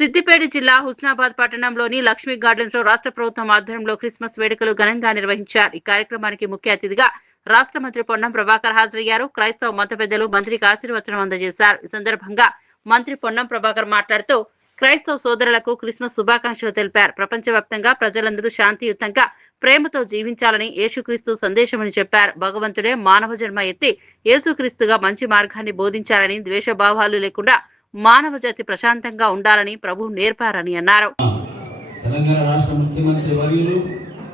సిద్దిపేట జిల్లా హుస్నాబాద్ పట్టణంలోని లక్ష్మీ గార్డెన్స్లో రాష్ట్ర ప్రభుత్వం ఆధ్వర్యంలో క్రిస్మస్ వేడుకలు ఘనంగా నిర్వహించారు. ఈ కార్యక్రమానికి ముఖ్య అతిథిగా రాష్ట్ర మంత్రి పొన్నం ప్రభాకర్ హాజరయ్యారు. క్రైస్తవ మత పెద్దలు మంత్రికి ఆశీర్వచనం అందజేశారు. ఈ సందర్భంగా మంత్రి పొన్నం ప్రభాకర్ మాట్లాడుతూ క్రైస్తవ సోదరులకు క్రిస్మస్ శుభాకాంక్షలు తెలిపారు. ప్రపంచవ్యాప్తంగా ప్రజలందరూ శాంతియుతంగా ప్రేమతో జీవించాలని యేసుక్రీస్తు సందేశమని చెప్పారు. భగవంతుడే మానవ జన్మ ఎత్తి యేసుక్రీస్తుగా మంచి మార్గాన్ని బోధించాలని ద్వేషభావాలు లేకుండా మానవ జాతి ప్రశాంతంగా ఉండాలని ప్రభు నేర్పారని అన్నారు. తెలంగాణ రాష్ట్ర ముఖ్యమంత్రి వర్యులు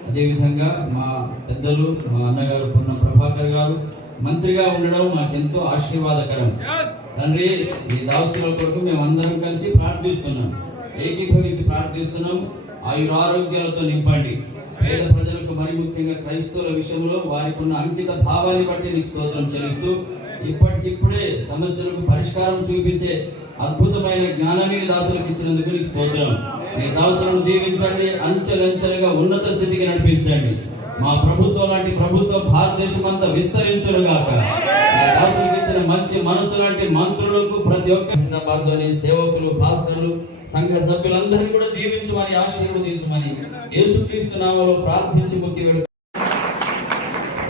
అదేవిధంగా మా పెద్దలు మా అన్నగారు పొన్న ప్రభాకర్ గారు మంత్రిగా ఉండడం మాకెంతో ఆశీర్వాదకరం. తండ్రి ఈ దావసుల కొరకు మేము అందరం కలిసి ప్రార్థిస్తున్నాం. ఏకీభవించి ప్రార్థిస్తున్నాం. ఆయుర ఆరోగ్యాలతో నింపండి. పేద ప్రజలకు మరి ముఖ్యంగా క్రైస్తవుల విషయంలో వారికి ఉన్న అంకిత భావాన్ని బట్టి నీకు స్తోత్రం చెల్లిస్తూ ఇప్పటికిప్పుడే సమస్యలకు పరిష్కారం చూపించే అద్భుతమైన జ్ఞానాన్ని దాసులకు ఇచ్చినందుకు నీకు స్తోత్రం. మీ దాసులను దీవించండి అంచెలంచెలుగా ఉన్నత స్థితికి నడిపించండి. మా ప్రభుత్వం లాంటి ప్రభుత్వం భారతదేశం అంతా విస్తరించురుగాక దాసులకు ఇచ్చిన మంచి మనసు లాంటి మంత్రులకు ప్రతి ఒక్క హుస్నాబాద్లోని సేవకులు భాస్కరులు సంఘ సభ్యులందరినీ కూడా దీవించమని ఆశీర్వదించమని యేసుక్రీస్తు నామలో ప్రార్థించి ముఖ్య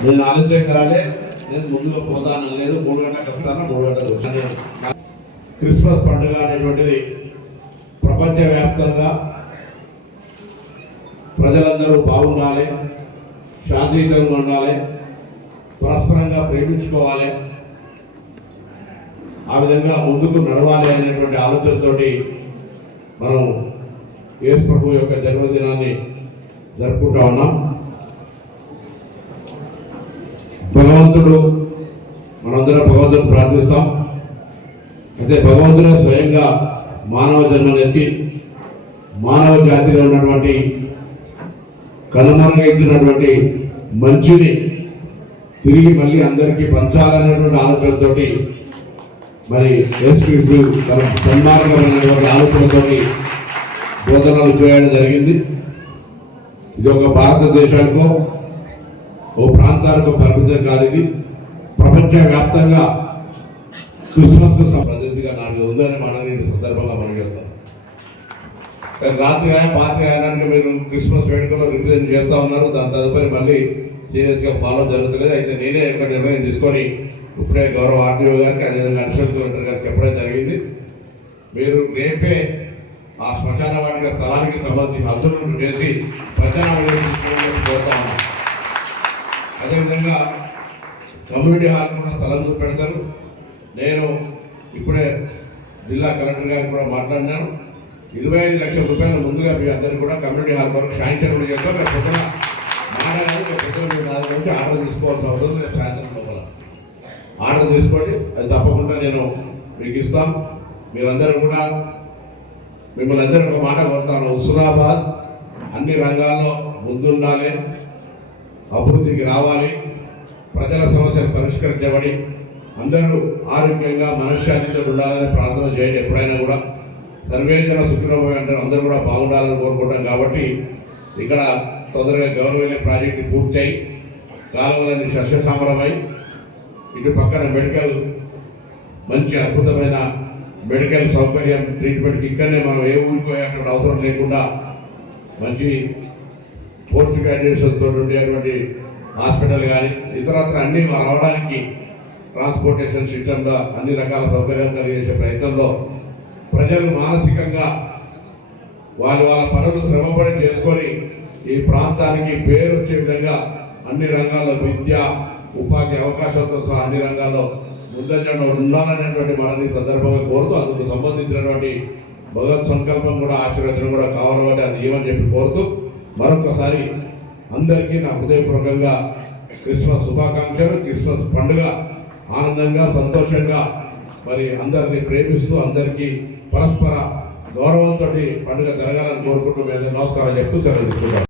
నేను ఆలస్యం రాలే నేను ముందుగా పోతాను. లేదు మూడు గంటలకు వస్తాను మూడు గంటలకు వచ్చాను క్రిస్మస్ పండుగ అనేటువంటిది ప్రపంచవ్యాప్తంగా ప్రజలందరూ బాగుండాలి శాంతియుతంగా ఉండాలి పరస్పరంగా ప్రేమించుకోవాలి. ఆ విధంగా ముందుకు నడవాలి అనేటువంటి ఆలోచనతోటి మనం యేసు ప్రభు యొక్క జన్మదినాన్ని జరుపుకుంటా ఉన్నాం. భగవంతుడు. మనందరం భగవంతుడు ప్రార్థిస్తాం. అయితే భగవంతుడు స్వయంగా మానవ జన్మనెత్తి మానవ జాతిలో ఉన్నటువంటి కనుమరుగైతున్నటువంటి మంచిని తిరిగి మళ్ళీ అందరికీ పంచాలనేటువంటి ఆలోచనతోటి మరి యేసుక్రీస్తు తన సన్మార్గమైనటువంటి ఆలోచనతో బోధనలు చేయడం జరిగింది. ఇది ఒక భారతదేశానికో ఓ ప్రాంతానికి పరిమితం కాదు ఇది. ప్రపంచ వ్యాప్తంగా క్రిస్మస్కు ప్రతినిధిగా నాలుగు ఉందని మనం నేను సందర్భంగా మనం చేస్తాం కానీ రాత్రిగా పాతగాయనానికి మీరు క్రిస్మస్ వేడుకలో రిప్రజెంట్ చేస్తూ ఉన్నారు. దాని తదుపరి మళ్ళీ సీరియస్గా ఫాలో జరుగుతలేదు. అయితే నేనే ఒక నిర్ణయం తీసుకొని ఇప్పుడే గౌరవ ఆర్టీఓ గారికి అదేవిధంగా అడిషనల్ కలెక్టర్ గారికి చెప్పడం జరిగింది. మీరు రేపే ఆ శ్మశాన వాటిక స్థలానికి సంబంధించి హద్దులు చేసి శ్మశాన వాటిక విధంగా కమ్యూనిటీ హాల్ కూడా స్థలం చూపెడతారు నేను ఇప్పుడే జిల్లా కలెక్టర్ గారు కూడా మాట్లాడినాను. ఇరవై ఐదు లక్షల రూపాయలు ముందుగా మీ అందరికీ కూడా కమ్యూనిటీ హాల్ వరకు శాంక్షన్ కూడా చేస్తాం. రేపు పొద్దున మాట్లాడాలి రేపు నుంచి ఆర్డర్ తీసుకోవాల్సిన అవసరం రేపు సాయంత్రం లోపల ఆర్డర్ తీసుకోండి. అది తప్పకుండా నేను మీకు ఇస్తాం. మీరందరూ కూడా మిమ్మల్ని అందరూ ఒక మాట కోరుతాను. హుస్నాబాద్ అన్ని రంగాల్లో ముందుండాలి. అభివృద్ధికి రావాలి ప్రజల సమస్యలు పరిష్కరించబడి అందరూ ఆరోగ్యంగా మనశ్శాంతితో ఉండాలని ప్రార్థన చేయండి ఎప్పుడైనా కూడా. సర్వేజన సుఖినోభవి అంటారు అందరూ కూడా బాగుండాలని కోరుకుంటాం కాబట్టి ఇక్కడ తొందరగా గౌరవమైన ప్రాజెక్టు పూర్తయి కాలువలన్నీ సస్యశ్యామలమై ఇటు పక్కన మెడికల్ మంచి అద్భుతమైన మెడికల్ సౌకర్యం ట్రీట్మెంట్కి ఇక్కడనే మనం ఏ ఊరికి పోయేటువంటి అవసరం లేకుండా మంచి పోస్ట్ గ్రాడ్యుయేషన్స్ తోటి ఉండేటువంటి హాస్పిటల్ కానీ ఇతరత్ర అన్ని రావడానికి ట్రాన్స్పోర్టేషన్ సిస్టంలో అన్ని రకాల సౌకర్యాలు కలిగేసే ప్రయత్నంలో ప్రజలు మానసికంగా వాళ్ళు వాళ్ళ పనులు శ్రమపడి చేసుకొని ఈ ప్రాంతానికి పేరు వచ్చే విధంగా అన్ని రంగాల్లో విద్య ఉపాధి అవకాశాలతో సహా అన్ని రంగాల్లో ముందంజలో ఉండాలనేటువంటి మనని సందర్భంగా కోరుతూ అందుకు సంబంధించినటువంటి భగవత్ సంకల్పం కూడా ఆశీర్వచనం కూడా కావాలంటే అది ఏమని చెప్పి కోరుతూ మరొకసారి అందరికీ నా హృదయపూర్వకంగా క్రిస్మస్ శుభాకాంక్షలు క్రిస్మస్ పండుగ ఆనందంగా సంతోషంగా మరి అందరినీ ప్రేమిస్తూ అందరికీ పరస్పర గౌరవంతో పండుగ జరగాలని కోరుకుంటూ మీద నమస్కారం చెప్తూ సెలవు తీసుకుంటాను